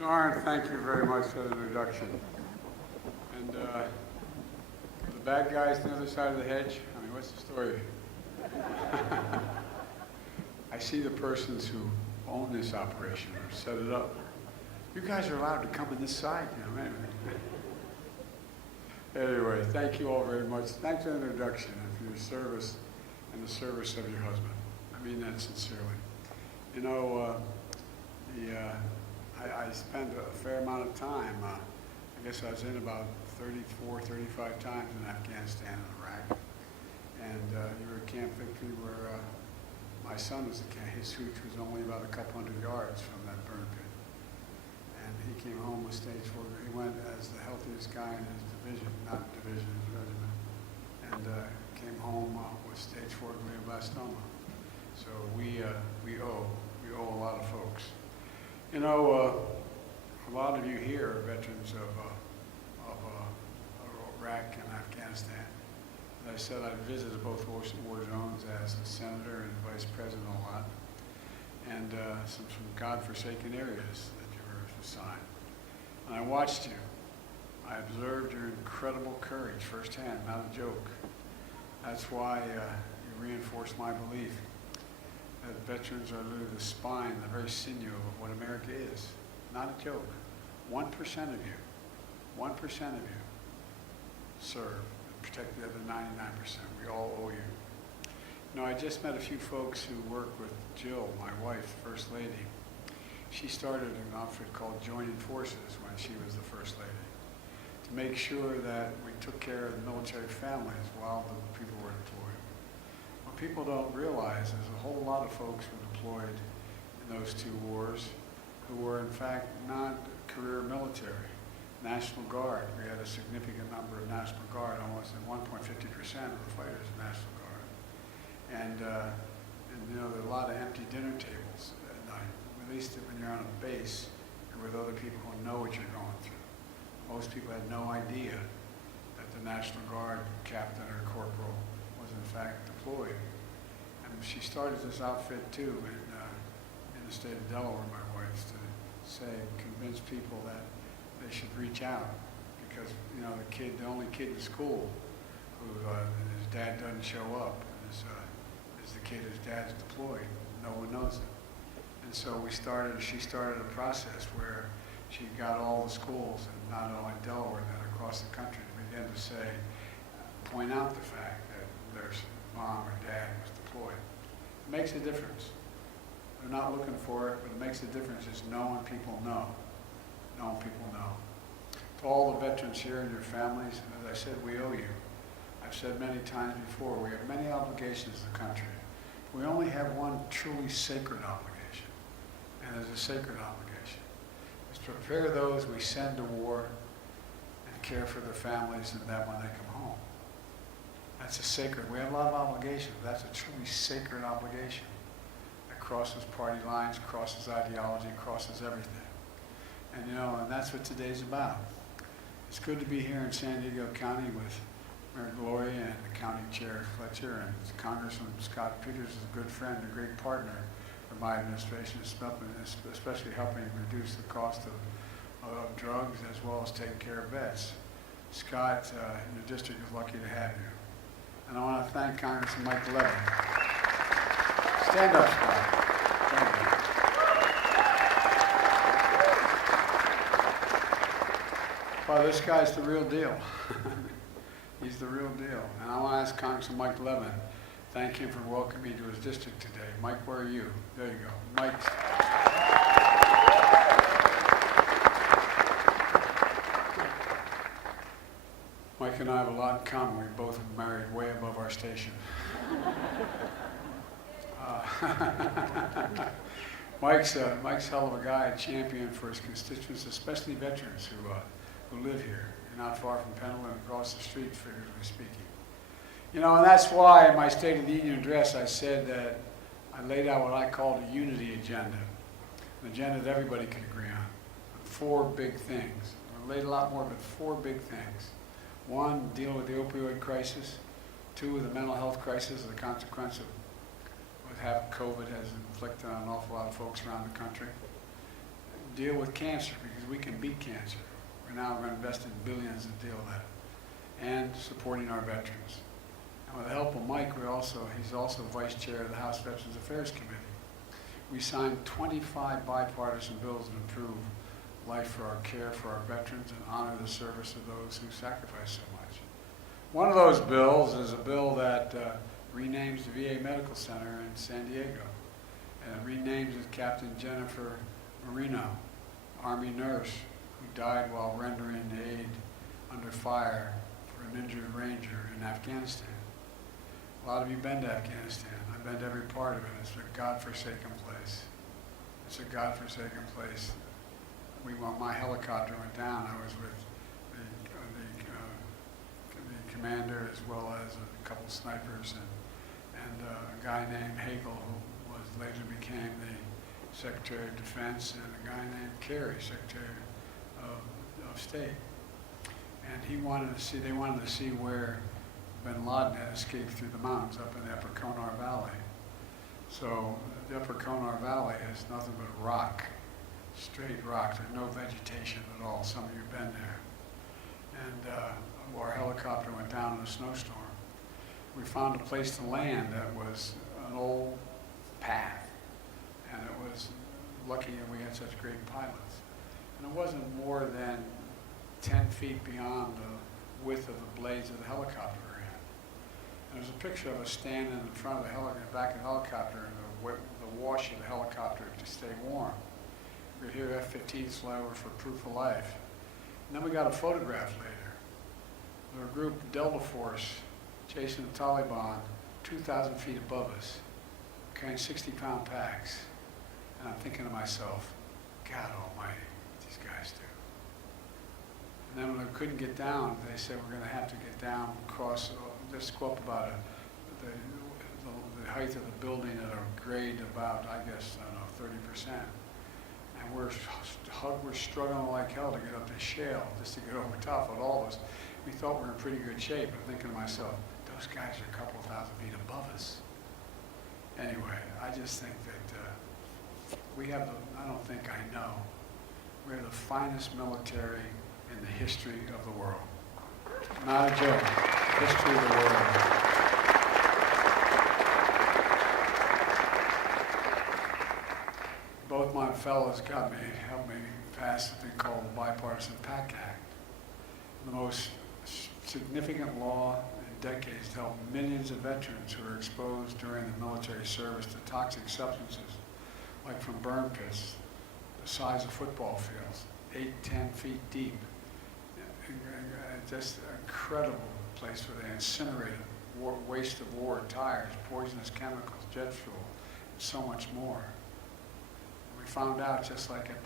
Darn, thank you very much for the introduction. And the bad guys on the other side of the hedge, I mean, what's the story? I see the persons who own this operation or set it up. You guys are allowed to come on this side, you know, anyway, thank you all very much. Thanks for the introduction and for your service and the service of your husband. I mean that sincerely. You know, I spent a fair amount of time, I guess I was in about 34, 35 times in Afghanistan and Iraq. And you were at Camp Victory where my son was at camp. His hooch was only about a couple hundred yards from that burn pit. And he came home with stage 4. He went as the healthiest guy in his division, not division, his regiment. And came home with stage 4 glioblastoma. So we owe a lot of folks. You know, a lot of you here are veterans of Iraq and Afghanistan. As I said, I visited both war zones as a senator and vice president a lot, and some godforsaken areas that you were assigned. And I watched you. I observed your incredible courage firsthand, not a joke. That's why you reinforced my belief that veterans are literally the spine, the very sinew of what America is. Not a joke. 1% of you serve and protect the other 99%. We all owe you. You know, I just met a few folks who work with Jill, my wife, First Lady. She started an outfit called Joining Forces when she was the First Lady to make sure that we took care of the military families while the people were deployed. What people don't realize is a whole lot of folks were deployed in those two wars who were in fact not career military. National Guard, we had a significant number of National Guard, almost 1.50% of the fighters in National Guard. And you know, there are a lot of empty dinner tables at night. At least when you're on a base, you're with other people who know what you're going through. Most people had no idea that the National Guard captain or corporal was in fact deployed. And she started this outfit too in the state of Delaware, my wife's, to say, convince people that they should reach out because, you know, the only kid in school who his dad doesn't show up is the kid whose dad's deployed. No one knows it. And so she started a process where she got all the schools, and not only Delaware, but across the country, to begin to say, point out the fact that their mom or dad was deployed. It makes a difference. They're not looking for it, but it makes a difference is knowing people know. Knowing people know. To all the veterans here and your families, and as I said, we owe you. I've said many times before, we have many obligations to the country. We only have one truly sacred obligation, and it's a sacred obligation. It's to prepare those we send to war and care for their families and them when they come home. That's a sacred, we have a lot of obligations, but that's a truly sacred obligation that crosses party lines, crosses ideology, crosses everything. And you know, and that's what today's about. It's good to be here in San Diego County with Mayor Gloria and the County Chair Fletcher, and Congressman Scott Peters is a good friend, a great partner for my administration, especially helping reduce the cost of drugs as well as taking care of vets. Scott, your district is lucky to have you. And I want to thank Congressman Mike Levin. Stand up, Scott. Thank you. Well, this guy's the real deal. He's the real deal. And I want to ask Congressman Mike Levin, thank him for welcoming me to his district today. Mike, where are you? There you go. Mike. Mike and I have a lot in common. We both were married way above our station. Mike's hell of a guy, a champion for his constituents, especially veterans who live here. You're not far from Pendleton, across the street, figuratively speaking. You know, and that's why in my State of the Union address I said that I laid out what I called a unity agenda, an agenda that everybody can agree on. 4 big things. I laid a lot more, but 4 big things. 1, deal with the opioid crisis. 2, with the mental health crisis, the consequence of what COVID has inflicted on an awful lot of folks around the country. deal with cancer because we can beat cancer. We're now going to invest in billions to deal with that. And supporting our veterans. And with the help of Mike, he's also vice chair of the House Veterans Affairs Committee. We signed 25 bipartisan bills that improve life for our care for our veterans and honor the service of those who sacrifice so much. One of those bills is a bill that renames the VA Medical Center in San Diego. And it renames it Captain Jennifer Marino, Army nurse who died while rendering aid under fire for an injured ranger in Afghanistan. A lot of you been to Afghanistan. I've been to every part of it. It's a godforsaken place. It's a godforsaken place. My helicopter went down. I was with the commander as well as a couple snipers and a guy named Hagel, who later became the Secretary of Defense, and a guy named Kerry, Secretary of State. And they wanted to see where bin Laden had escaped through the mountains up in the Upper Konar Valley. So the Upper Konar Valley is nothing but rock, straight rock. There's no vegetation at all. Some of you have been there. And our helicopter went down in a snowstorm. We found a place to land that was an old path, and it was lucky that we had such great pilots. And it wasn't more than 10 feet beyond the width of the blades of the helicopter we had. And there's a picture of us standing in front of the back of the helicopter and the wash of the helicopter to stay warm. We could hear F-15s fly over for proof of life. And then we got a photograph later. There was a group, Delta Force, chasing the Taliban 2,000 feet above us, carrying 60-pound packs. And I'm thinking to myself, God almighty, these guys do. And then when we couldn't get down, they said we're going to have to get down, just go up about the height of the building at a grade about, I guess, I don't know, 30%. And we're struggling like hell to get up the shale, just to get over top of all of us. We thought we were in pretty good shape. I'm thinking to myself, those guys are a couple of thousand feet above us. Anyway, I just think that we have I don't think I know, we have the finest military in the history of the world. Not a joke, history of the world. Both my fellows helped me pass a thing called the Bipartisan PACT Act, the most significant law in decades to help millions of veterans who are exposed during the military service to toxic substances, like from burn pits, the size of football fields, 8-10 feet deep. Just an incredible place where they incinerated waste of war, tires, poisonous chemicals, jet fuel, and so much more. We found out, just like at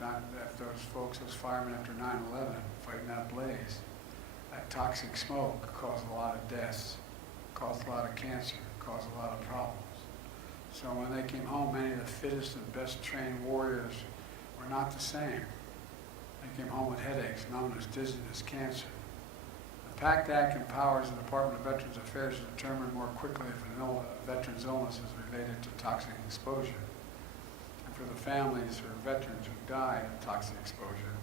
those folks, those firemen after 9/11, fighting that blaze, that toxic smoke caused a lot of deaths, caused a lot of cancer, caused a lot of problems. So when they came home, many of the fittest and best trained warriors were not the same. They came home with headaches, numbness, dizziness, cancer. The PACT Act empowers the Department of Veterans Affairs to determine more quickly if a veteran's illness is related to toxic exposure. And for the families or veterans who died of toxic exposure,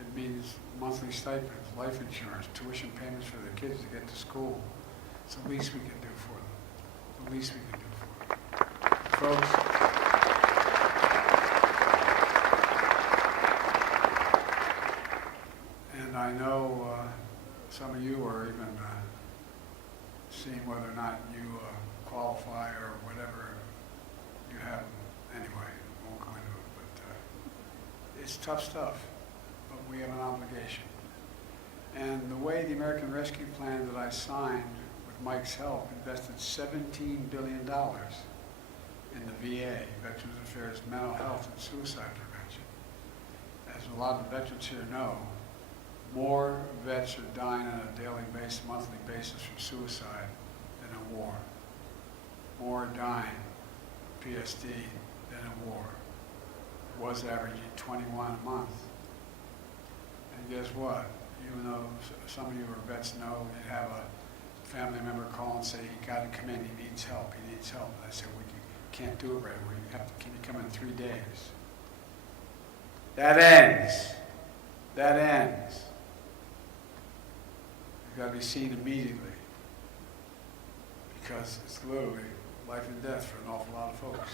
it means monthly stipends, life insurance, tuition payments for their kids to get to school. It's the least we can do for them. The least we can do for them. Folks, and I know some of you are even seeing whether or not you qualify or whatever you have. Anyway, I won't go into it, but it's tough stuff, but we have an obligation. And the way the American Rescue Plan that I signed with Mike's help invested $17 billion in the VA, Veterans Affairs, mental health and suicide prevention. As a lot of the veterans here know, more vets are dying on a daily basis, monthly basis from suicide than in war. More are dying of PSD than in war. It was averaging 21 a month. And guess what? Even though some of you are vets know, you have a family member call and say, he got to come in, he needs help, he needs help. And I said, we can't do it right away. Can you come in 3 days? That ends. That ends. You've got to be seen immediately, because it's literally life and death for an awful lot of folks.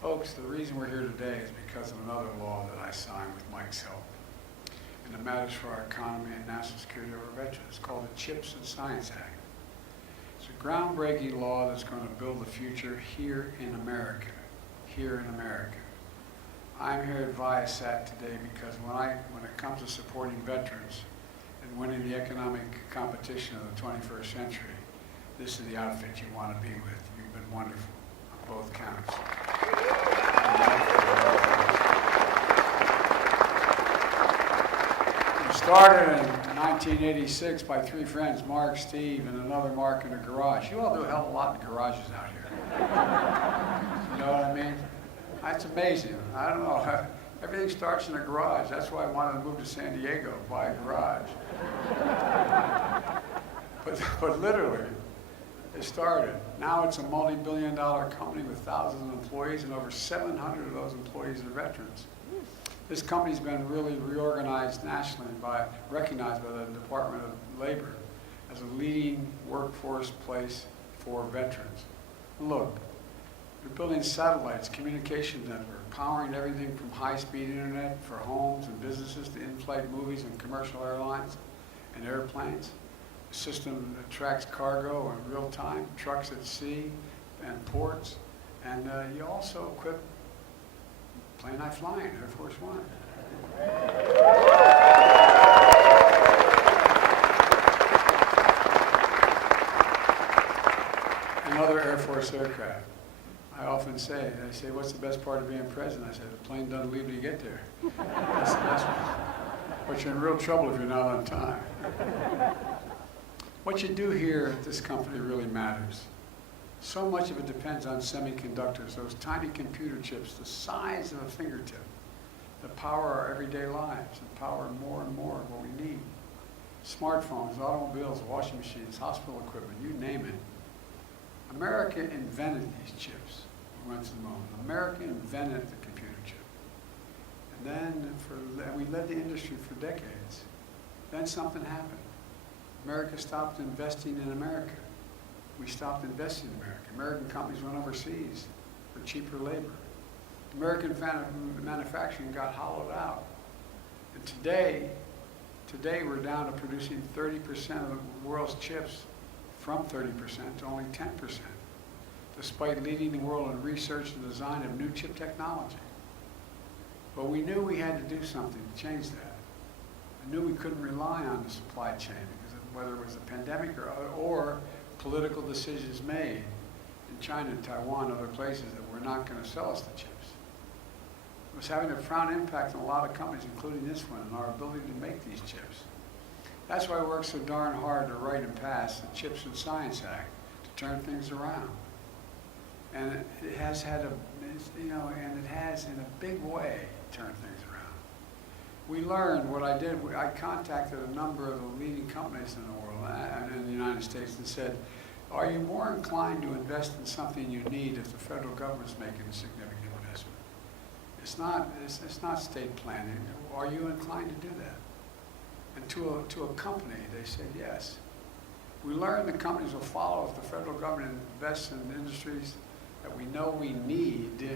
Folks, the reason we're here today is because of another law that I signed with Mike's help, and it matters for our economy and national security of our veterans. It's called the CHIPS and Science Act. It's a groundbreaking law that's going to build the future here in America. Here in America. I'm here at Viasat today because when it comes to supporting veterans and winning the economic competition of the 21st century, this is the outfit you want to be with. You've been wonderful on both counts. It started in 1986 by three friends, Mark, Steve, and another Mark in a garage. You all do a hell of a lot in garages out here. You know what I mean? That's amazing. I don't know. Everything starts in a garage. That's why I wanted to move to San Diego, buy a garage. But literally, it started. Now it's a multi-billion-dollar company with thousands of employees, and over 700 of those employees are veterans. This company's been really reorganized nationally recognized by the Department of Labor as a leading workforce place for veterans. Look, you're building satellites, communication network, powering everything from high-speed internet for homes and businesses to in-flight movies and commercial airlines and airplanes. The system that tracks cargo in real time, trucks at sea and ports, and you also equip plane I fly in, Air Force One. And other Air Force aircraft. I often say, they say, what's the best part of being president? I say, the plane doesn't leave till you get there. That's the best one. But you're in real trouble if you're not on time. What you do here at this company really matters. So much of it depends on semiconductors, those tiny computer chips, the size of a fingertip, that power our everyday lives and power more and more of what we need. Smartphones, automobiles, washing machines, hospital equipment, you name it. America invented these chips. We went to the moon. America invented the computer chip. And then we led the industry for decades. Then something happened. America stopped investing in America. We stopped investing in America. American companies went overseas for cheaper labor. American manufacturing got hollowed out. And today we're down to producing 30% of the world's chips from 30% to only 10%, despite leading the world in research and design of new chip technology. But we knew we had to do something to change that. I knew we couldn't rely on the supply chain, because whether it was a pandemic or political decisions made in China, Taiwan, other places that were not going to sell us the chips. It was having a profound impact on a lot of companies, including this one, and our ability to make these chips. That's why I worked so darn hard to write and pass the CHIPS and Science Act to turn things around. And it has had and it has in a big way turned things around. We learned what I did. I contacted a number of the leading companies in the world and in the United States and said, are you more inclined to invest in something you need if the federal government's making a significant investment? It's not state planning. Are you inclined to do that? And to a company, they said yes. We learned the companies will follow if the federal government invests in industries that we know we need,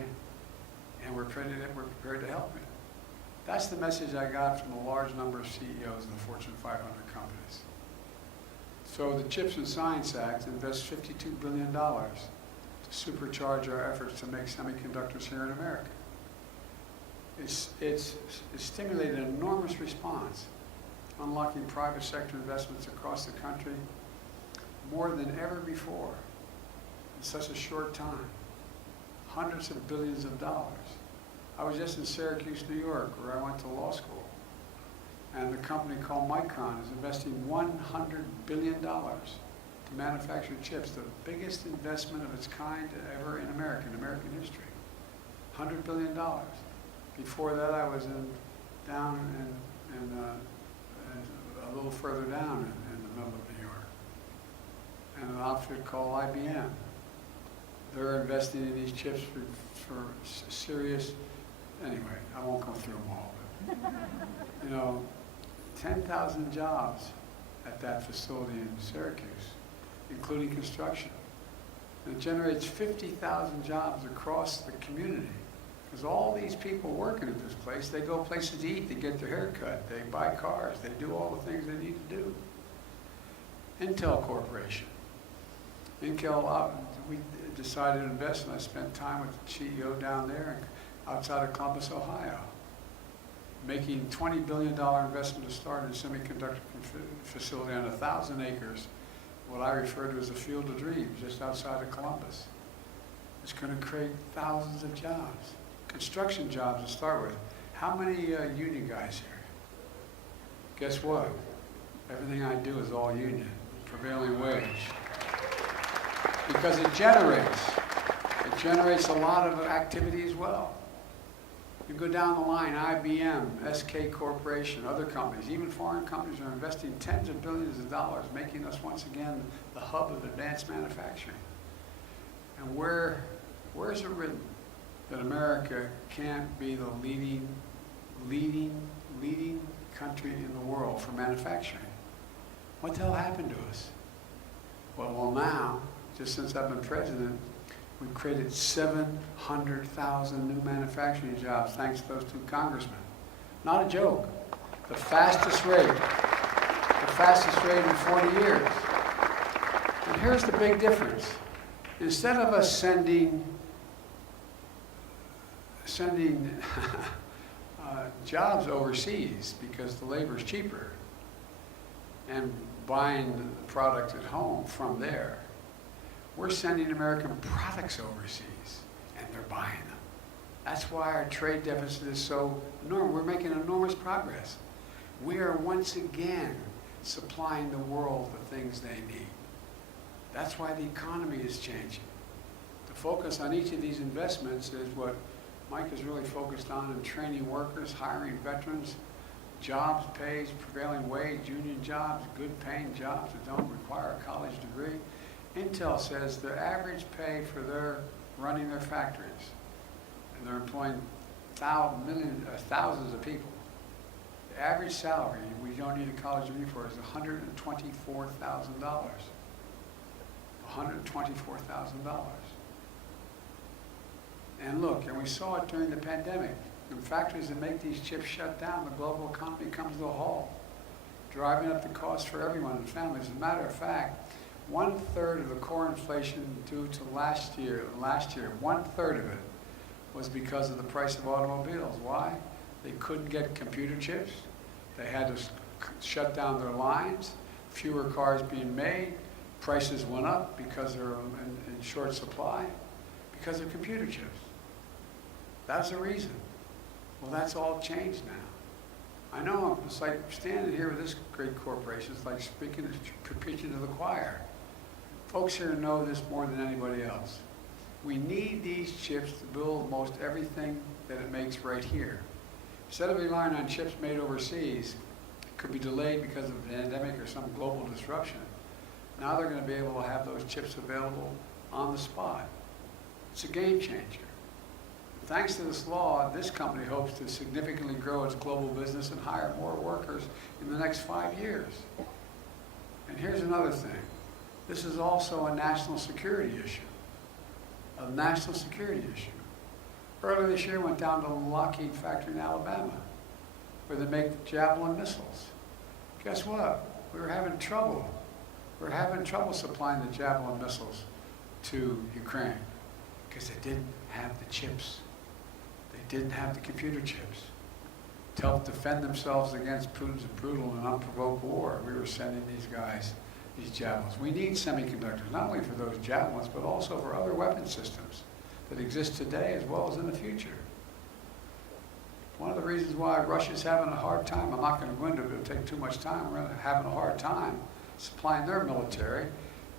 and we're prepared to help it. That's the message I got from a large number of CEOs in the Fortune 500 companies. So the CHIPS and Science Act invests $52 billion to supercharge our efforts to make semiconductors here in America. It's stimulated an enormous response, unlocking private sector investments across the country more than ever before in such a short time. Hundreds of billions of dollars. I was just in Syracuse, New York, where I went to law school. And the company called Micron is investing $100 billion to manufacture chips, the biggest investment of its kind ever in American history. $100 billion. Before that, I was down a little further down in the middle of New York, and an outfit called IBM. They're investing in these chips for serious Anyway, I won't go through them all. But, 10,000 jobs at that facility in Syracuse, including construction. And it generates 50,000 jobs across the community. Because all these people working at this place, they go places to eat, they get their hair cut, they buy cars, they do all the things they need to do. Intel Corporation. Intel, we decided to invest, and I spent time with the CEO down there outside of Columbus, Ohio, making $20 billion investment to start a semiconductor facility on 1,000 acres, what I refer to as a field of dreams, just outside of Columbus. It's going to create thousands of jobs, construction jobs to start with. How many union guys here? Guess what? Everything I do is all union, prevailing wage. Because it generates a lot of activity as well. You go down the line, IBM, SK Corporation, other companies, even foreign companies are investing tens of billions of dollars, making us once again the hub of advanced manufacturing. And where is it written that America can't be the leading country in the world for manufacturing? What the hell happened to us? Well, now, just since I've been president, we've created 700,000 new manufacturing jobs thanks to those two congressmen. Not a joke. The fastest rate in 40 years. And here's the big difference. Instead of us sending jobs overseas because the labor is cheaper and buying the product at home from there, we're sending American products overseas, and they're buying them. That's why our trade deficit is so enormous. We're making enormous progress. We are once again supplying the world the things they need. That's why the economy is changing. The focus on each of these investments is what Mike is really focused on in training workers, hiring veterans, jobs, pays, prevailing wage, union jobs, good paying jobs that don't require a college degree. Intel says their average pay for running their factories, and they're employing thousands of people. The average salary, we don't need a college degree for, is $124,000. $124,000. And look, and we saw it during the pandemic. When factories that make these chips shut down, the global economy comes to a halt, driving up the cost for everyone and families. As a matter of fact, 1/3 of the core inflation due to last year, 1/3 of it was because of the price of automobiles. Why? They couldn't get computer chips. They had to shut down their lines, fewer cars being made, prices went up because they're in short supply, because of computer chips. That's the reason. Well, that's all changed now. I know it's like standing here with this great corporation, it's like preaching to the choir. Folks here know this more than anybody else. We need these chips to build most everything that it makes right here. Instead of relying on chips made overseas, it could be delayed because of a pandemic or some global disruption. Now they're going to be able to have those chips available on the spot. It's a game changer. Thanks to this law, this company hopes to significantly grow its global business and hire more workers in the next 5 years. And here's another thing. This is also a national security issue. A national security issue. Earlier this year, I went down to the Lockheed factory in Alabama, where they make Javelin missiles. Guess what? We were having trouble. We were having trouble supplying the Javelin missiles to Ukraine because they didn't have the chips. They didn't have the computer chips to help defend themselves against Putin's brutal and unprovoked war. We were sending these guys these javelins. We need semiconductors, not only for those javelins, but also for other weapon systems that exist today as well as in the future. One of the reasons why Russia's having a hard time, I'm not going to go into it, it'll take too much time, we're having a hard time supplying their military,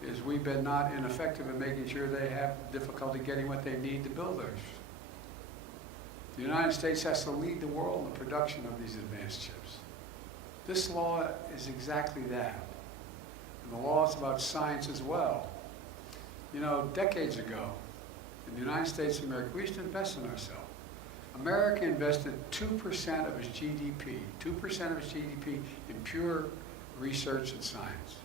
is we've been not ineffective in making sure they have difficulty getting what they need to build theirs. The United States has to lead the world in the production of these advanced chips. This law is exactly that. And the law is about science as well. You know, decades ago, in the United States of America, we used to invest in ourselves. America invested 2% of its GDP, 2% of its GDP in pure research and science.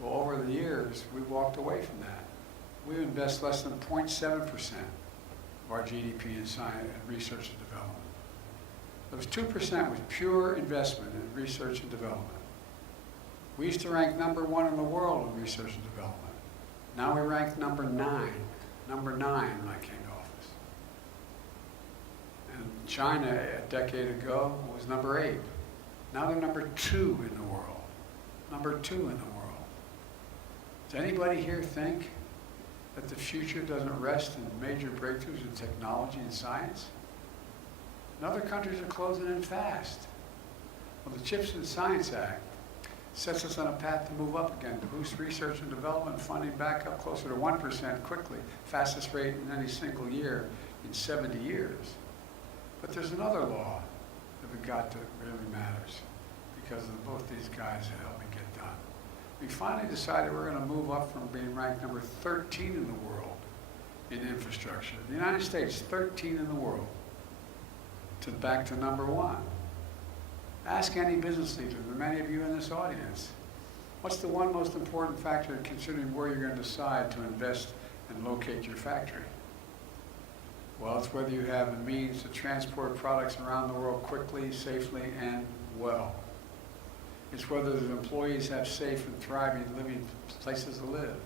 Well, over the years, we walked away from that. We invest less than 0.7% of our GDP in science and research and development. It was 2% was pure investment in research and development. We used to rank #1 in the world in research and development. Now we rank number 9 when I came to office. And China a decade ago was number 8. Now they're number 2 in the world. Number 2 in the world. Does anybody here think that the future doesn't rest in major breakthroughs in technology and science? And other countries are closing in fast. Well, the CHIPS and Science Act sets us on a path to move up again, to boost research and development funding back up closer to 1% quickly, fastest rate in any single year in 70 years. But there's another law that we've got that really matters because of both these guys that helped me get done. We finally decided we're going to move up from being ranked number 13 in the world in infrastructure. The United States, 13 in the world, to back to number 1. Ask any business leader, and many of you in this audience, what's the one most important factor in considering where you're going to decide to invest and locate your factory? Well, it's whether you have the means to transport products around the world quickly, safely, and well. It's whether the employees have safe and thriving living places to live.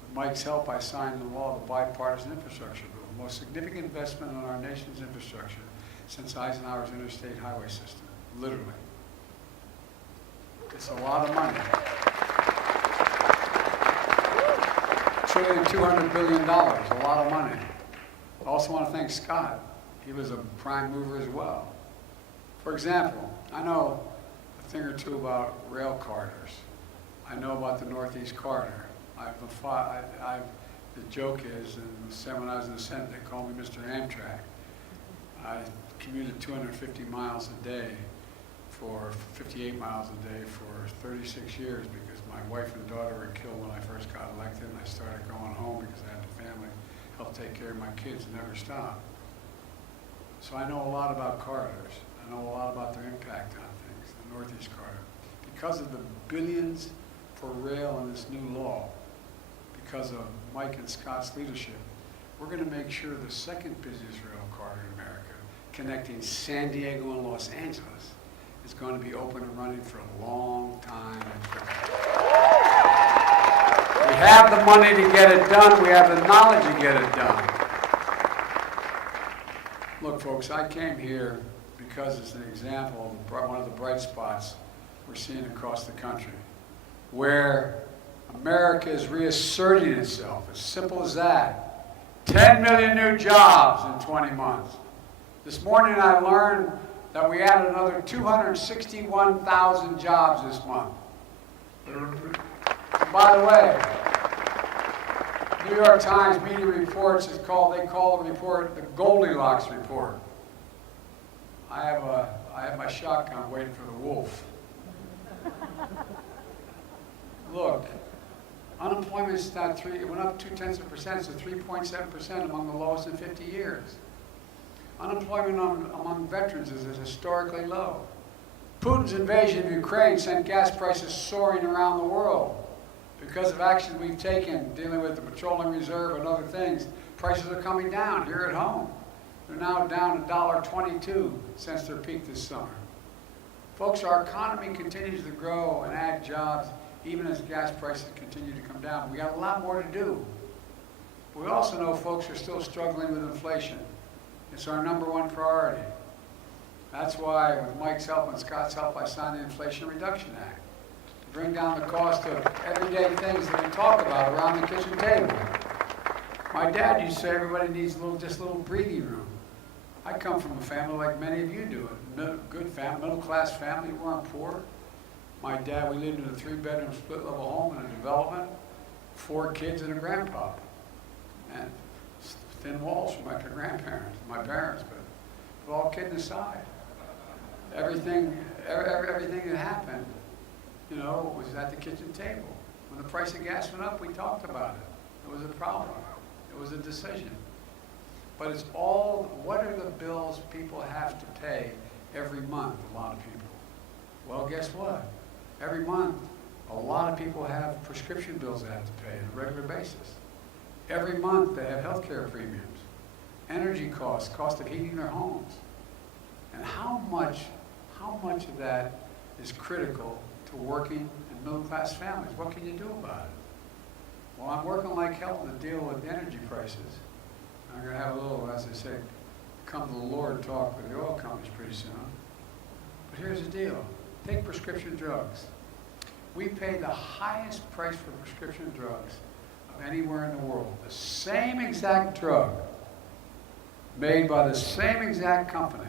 With Mike's help, I signed the law, the Bipartisan Infrastructure Bill, the most significant investment in our nation's infrastructure since Eisenhower's interstate highway system, literally. It's a lot of money. $1.2 trillion, a lot of money. I also want to thank Scott. He was a prime mover as well. For example, I know a thing or two about rail corridors. I know about the Northeast Corridor. The joke is, when I was in the Senate, they called me Mr. Amtrak. I commuted 250 miles a day for 58 miles a day for 36 years because my wife and daughter were killed when I first got elected, and I started going home because I had the family help take care of my kids and never stop. So I know a lot about corridors. I know a lot about their impact on things, the Northeast Corridor. Because of the billions for rail in this new law, because of Mike and Scott's leadership, we're going to make sure the second busiest rail corridor in America, connecting San Diego and Los Angeles, is going to be open and running for a long time. We have the money to get it done. We have the knowledge to get it done. Look, folks, I came here because it's an example of one of the bright spots we're seeing across the country, where America is reasserting itself. As simple as that. 10 million new jobs in 20 months. This morning I learned that we added another 261,000 jobs this month. And by the way, New York Times media reports they call the report the Goldilocks report. I have my shotgun waiting for the wolf. Look, unemployment's not it went up 0.2%, so 3.7% among the lowest in 50 years. Unemployment among veterans is historically low. Putin's invasion of Ukraine sent gas prices soaring around the world. Because of actions we've taken dealing with the petroleum reserve and other things, prices are coming down here at home. They're now down $1.22 since their peak this summer. Folks, our economy continues to grow and add jobs even as gas prices continue to come down. We got a lot more to do. We also know folks are still struggling with inflation. It's our #1 priority. That's why, with Mike's help and Scott's help, I signed the Inflation Reduction Act to bring down the cost of everyday things that we talk about around the kitchen table. My dad used to say everybody needs just a little breathing room. I come from a family like many of you do, a good family, middle-class family. We weren't poor. My dad, we lived in a 3-bedroom split-level home in a development, 4 kids and a grandpa. And thin walls for my grandparents, my parents, but all kidding aside, everything that happened, was at the kitchen table. When the price of gas went up, we talked about it. It was a problem. It was a decision. But it's all, what are the bills people have to pay every month, a lot of people? Well, guess what? Every month, a lot of people have prescription bills they have to pay on a regular basis. Every month, they have health care premiums, energy costs, cost of heating their homes. And how much of that is critical to working and middle-class families? What can you do about it? Well, I'm working like hell to deal with the energy prices. I'm going to have a little, as I say, come to the Lord talk with the oil companies pretty soon. But here's the deal. Take prescription drugs. We pay the highest price for prescription drugs of anywhere in the world. The same exact drug made by the same exact company.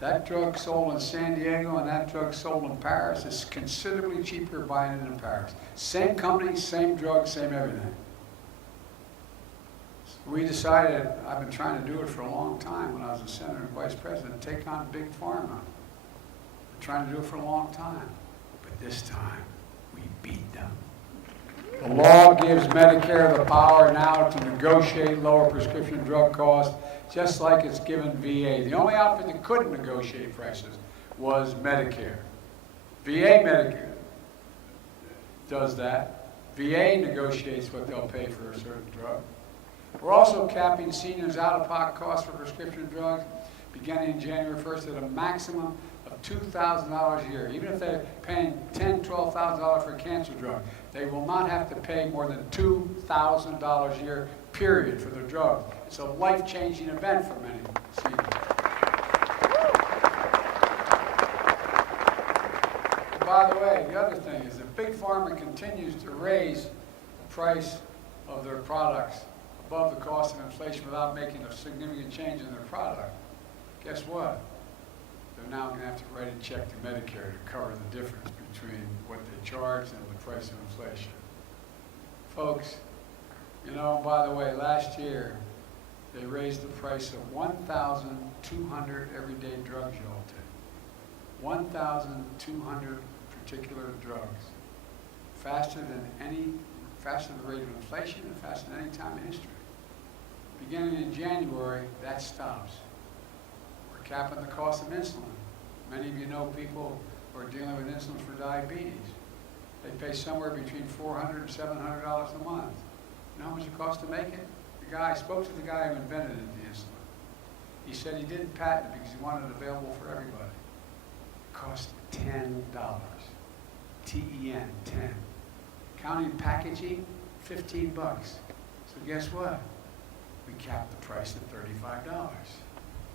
That drug sold in San Diego and that drug sold in Paris is considerably cheaper buying it in Paris. Same company, same drug, same everything. We decided, I've been trying to do it for a long time when I was a senator and vice president, take on big pharma. Been trying to do it for a long time. But this time, we beat them. The law gives Medicare the power now to negotiate lower prescription drug costs, just like it's given VA. The only outfit that couldn't negotiate prices was Medicare. VA Medicare does that. VA negotiates what they'll pay for a certain drug. We're also capping seniors' out-of-pocket costs for prescription drugs beginning January 1st at a maximum of $2,000 a year. Even if they're paying $10,000, $12,000 for a cancer drug, they will not have to pay more than $2,000 a year, period, for their drug. It's a life-changing event for many seniors. By the way, the other thing is that Big Pharma continues to raise the price of their products above the cost of inflation without making a significant change in their product. Guess what? They're now going to have to write a check to Medicare to cover the difference between what they charge and the price of inflation. Folks, you know, by the way, last year they raised the price of 1,200 everyday drugs you all take. 1,200 particular drugs. Faster than the rate of inflation and faster than any time in history. Beginning in January, that stops. We're capping the cost of insulin. Many of you know people who are dealing with insulin for diabetes. They pay somewhere between $400 and $700 a month. You know how much it costs to make it? I spoke to the guy who invented the insulin. He said he didn't patent it because he wanted it available for everybody. It cost $10. T-E-N, 10. Counting packaging, 15 bucks. So guess what? We capped the price at $35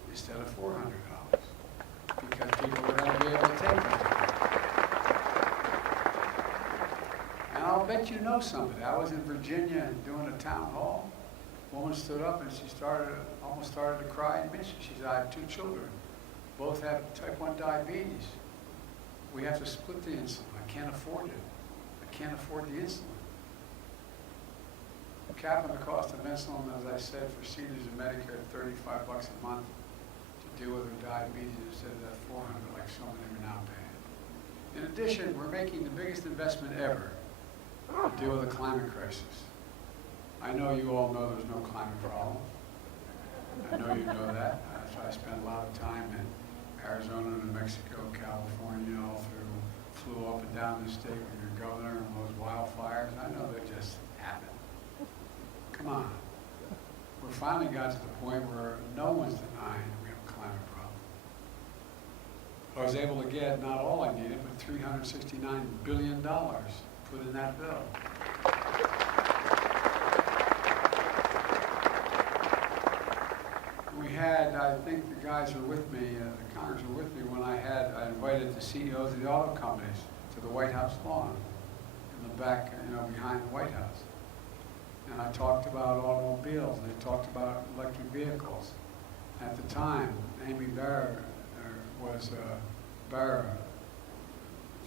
instead of $400 because people were going to be able to take it. And I'll bet you know somebody. I was in Virginia doing a town hall. A woman stood up and she almost started to cry and mention. She said, I have 2 children. Both have type 1 diabetes. We have to split the insulin. I can't afford it. I can't afford the insulin. Capping the cost of insulin, as I said, for seniors in Medicare at $35 a month to deal with their diabetes instead of that $400 like so many are now paying. In addition, we're making the biggest investment ever to deal with the climate crisis. I know you all know there's no climate problem. I know you know that. That's why I spent a lot of time in Arizona, New Mexico, California, all through, flew up and down the state with your governor and those wildfires. I know they just happen. Come on. We finally got to the point where no one's denying we have a climate problem. I was able to get not all I needed, but $369 billion put in that bill. We had, I think the guys were with me, the Congress were with me when I invited the CEOs of the auto companies to the White House lawn in the back, behind the White House. And I talked about automobiles, and they talked about electric vehicles. At the time, Amy Barra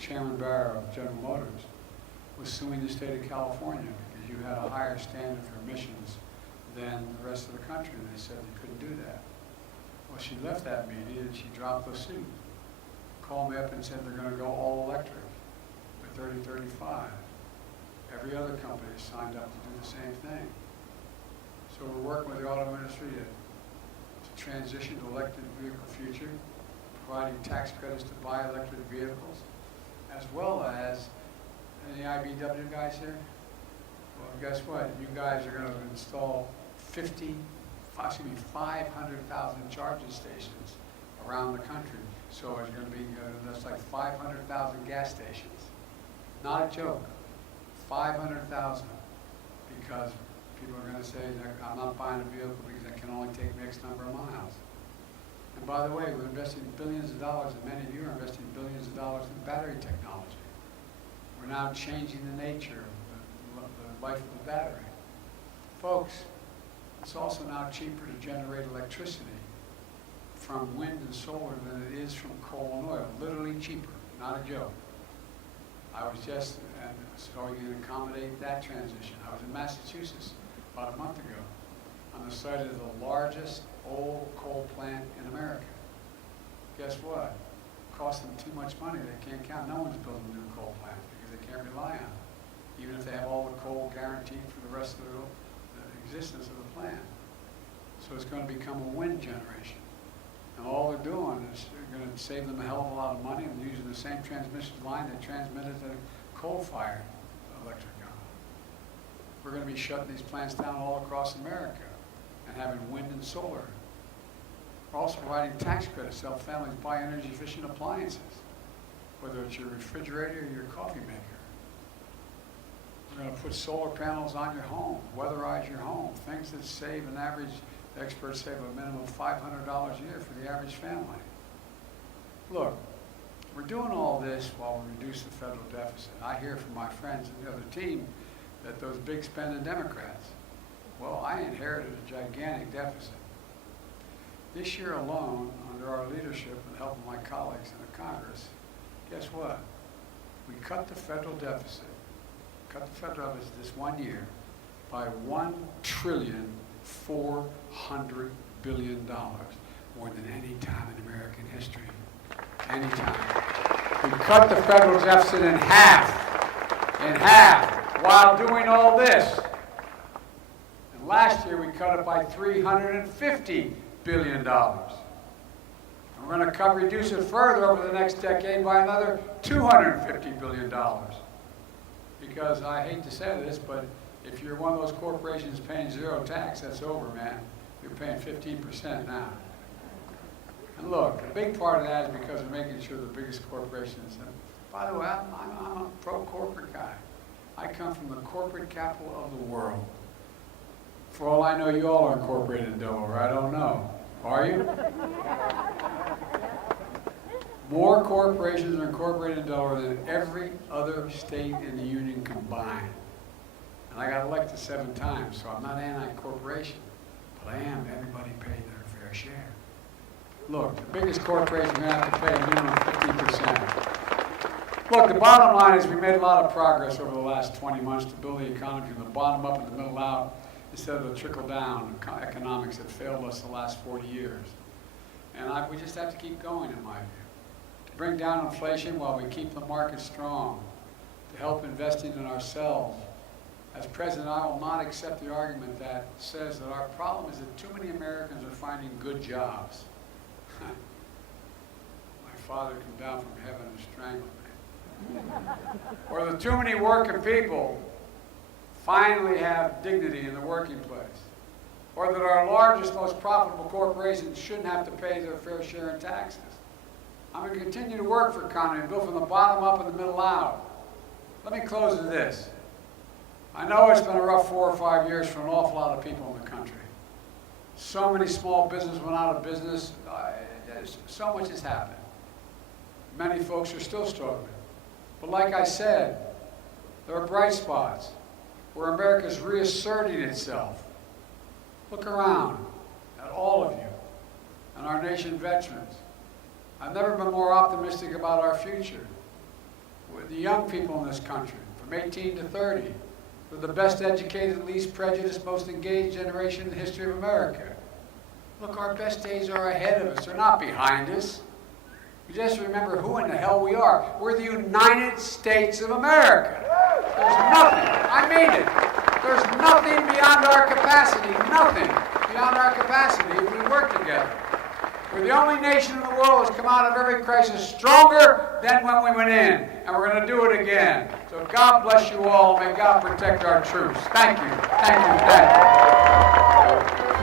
Chairman Barra of General Motors, was suing the state of California because you had a higher standard for emissions than the rest of the country, and they said they couldn't do that. Well, she left that meeting and she dropped the suit. Called me up and said they're going to go all electric by 2035. Every other company signed up to do the same thing. So we're working with the auto industry to transition to electric vehicle future, providing tax credits to buy electric vehicles, as well as, any IBW guys here? Well, guess what? You guys are going to install 500,000 charging stations around the country. So it's going to be, that's like 500,000 gas stations. Not a joke. 500,000. Because people are going to say, I'm not buying a vehicle because it can only take me X number of miles. And by the way, we're investing billions of dollars, and many of you are investing billions of dollars in battery technology. We're now changing the nature of the life of the battery. Folks, it's also now cheaper to generate electricity from wind and solar than it is from coal and oil. Literally cheaper, not a joke. I was just, and so you can accommodate that transition. I was in Massachusetts about a month ago on the site of the largest old coal plant in America. Guess what? It costs them too much money. They can't count. No one's building a new coal plant because they can't rely on it, even if they have all the coal guaranteed for the rest of the existence of the plant. So it's going to become a wind generation. And all they're doing is they're going to save them a hell of a lot of money and using the same transmission line that transmitted the coal-fired electric gun. We're going to be shutting these plants down all across America and having wind and solar. We're also providing tax credits to help families buy energy-efficient appliances, whether it's your refrigerator or your coffee maker. We're going to put solar panels on your home, weatherize your home, things that save an average, the experts say, a minimum of $500 a year for the average family. Look, we're doing all this while we reduce the federal deficit. I hear from my friends in the other team that those big spending Democrats, well, I inherited a gigantic deficit. This year alone, under our leadership and the help of my colleagues in the Congress, guess what? We cut the federal deficit this 1 year by $1.4 trillion, more than any time in American history. Any time. We cut the federal deficit in half, while doing all this. And last year we cut it by $350 billion. And we're going to reduce it further over the next decade by another $250 billion. Because I hate to say this, but if you're one of those corporations paying zero tax, that's over, man. You're paying 15% now. And look, a big part of that is because we're making sure the biggest corporations, and by the way, I'm a pro-corporate guy. I come from the corporate capital of the world. For all I know, you all are incorporated in Delaware. I don't know. Are you? More corporations are incorporated in Delaware than every other state in the union combined. And I got elected 7 times, so I'm not anti-corporation, but I am everybody pay their fair share. Look, the biggest corporation are going to have to pay a minimum of 50%. Look, the bottom line is we made a lot of progress over the last 20 months to build the economy from the bottom up and the middle out instead of the trickle-down economics that failed us the last 40 years. And we just have to keep going, in my view, to bring down inflation while we keep the market strong, to help investing in ourselves. As president, I will not accept the argument that says that our problem is that too many Americans are finding good jobs. My father came down from heaven and strangled me. Or that too many working people finally have dignity in the working place. Or that our largest, most profitable corporations shouldn't have to pay their fair share in taxes. I'm going to continue to work for economy and build from the bottom up and the middle out. Let me close with this. I know it's been a rough 4 or 5 years for an awful lot of people in the country. So many small businesses went out of business. So much has happened. Many folks are still struggling. But like I said, there are bright spots where America's reasserting itself. Look around at all of you and our nation veterans. I've never been more optimistic about our future. With the young people in this country, from 18 to 30, we're the best educated, least prejudiced, most engaged generation in the history of America. Look, our best days are ahead of us. They're not behind us. We just remember who in the hell we are. We're the United States of America. There's nothing, I mean it, there's nothing beyond our capacity, nothing beyond our capacity if we to work together. We're the only nation in the world that's come out of every crisis stronger than when we went in, and we're going to do it again. So God bless you all. May God protect our troops. Thank you. Thank you. Thank you.